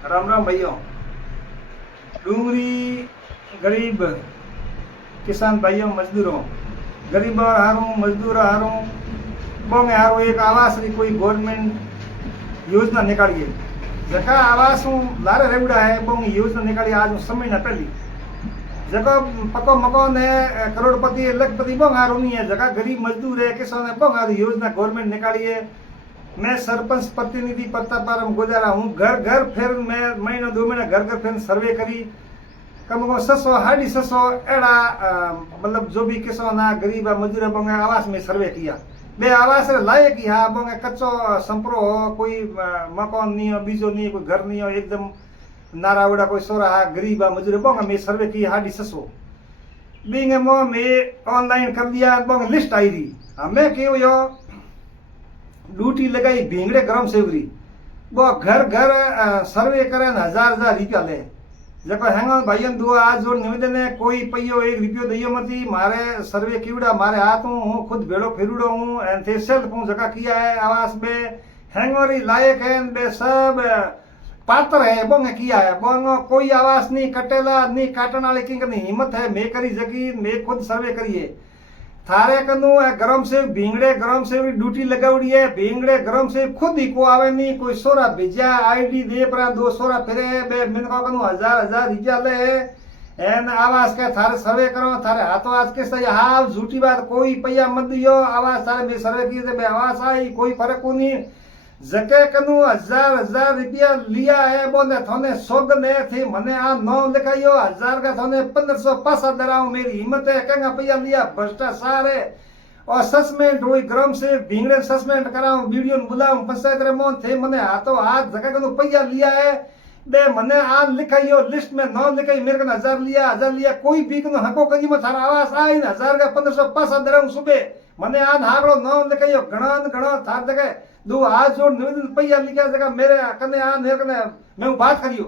राम राम भाइयों। डूंगरी गरीब किसान भाइयों मजदूरों, गरीब हारों मजदूर हारों बोंगे हारों एक आवास री कोई गवर्नमेंट योजना निकालिए। जका आवास लारे रेवड़ा है बोंगे योजना निकाली आज समय न पहली। जगह पको मकान है करोड़पति लखपति बोंग हारों नहीं है। जगह गरीब मजदूर है किसान है बोंग हारों योजना गवर्नमेंट निकाली है। मैं सरपंच प्रतिनिधि प्रतापाराम गोजारा हूँ। घर घर फिर मैं महीना 2 महीना घर घर फिर सर्वे करी। कम से कम 600 एड़ा मतलब जो भी किसान है गरीब मजदूर है बोंगे आवास में सर्वे किया। बे आवास लायक ही हाँ बोंगे कच्चो संपरो हो, कोई मकान नहीं हो, बीजो नहीं, कोई घर नहीं हो, एकदम नारावड़ा कोई सोरा है गरीब मजदूर है बोंगे मैं सर्वे की 650 बींगे मो मैं ऑनलाइन कर दिया बोंगे लिस्ट आई रही। हमें क्यों यो ड्यूटी लगाई भींगड़े ग्राम सेवरी वो घर घर सर्वे करे 1000 रुपया ले। जब हेंगा भाइयों दो आज जो निवेदन है कोई पैयो 1 रुपयो दियो मती मारे सर्वे कीड़ा मारे हाथ हूँ खुद भेड़ो फिरूड़ो हूँ एंड सेल्फ हूँ जगह किया है आवास में हेंगोरी लायक है बे सब पात्र है बोंगे किया है बोंगो कोई आवास नहीं कटेला नहीं काटने वाले की नहीं हिम्मत है मैं करी जगी मैं खुद सर्वे करिए थारे कनु गरम से भींगड़े गरम से ड्यूटी लगावड़ी है। भींगड़े गरम से खुद ही को आवे नहीं कोई सोरा भेजा आईडी दे पर 2 सोरा फिरे बे मिनका कनु 1000 रुपया ले एन आवास के थारे सर्वे करो थारे हाथों आज किस हाँ झूठी बात कोई पैया मत दियो आवास थारे में सर्वे किए थे आवास आई कोई फर्क को नहीं जके कनु 1000 रुपया लिया है बोले थोने सोगन है थी मने आ 9 लिखाइयो 1000 का थोने 1500 पासा दराऊ मेरी हिम्मत है कहना पैया लिया भ्रष्टाचार है और सस्पेंड हुई ग्राम से भींगड़े सस्पेंड कराऊं वीडियो बुलाऊं पंचायत रे मोन थे मने हाथों हाथ जगह कनु पैया लिया है बे मने आ लिखाइयो लिस्ट में 9 लिखाई मेरे कन 1000 लिया कोई भी कनु हको कजी में थारा आवास आई 1000 का 1500 पासा दराऊ सुबह मने आज हागड़ो 9 लिखाइयो घणो थार जगह दो आज जो निवेदन पैया लिखा जगह मेरे कने आ मेरे कने मैं बात करियो।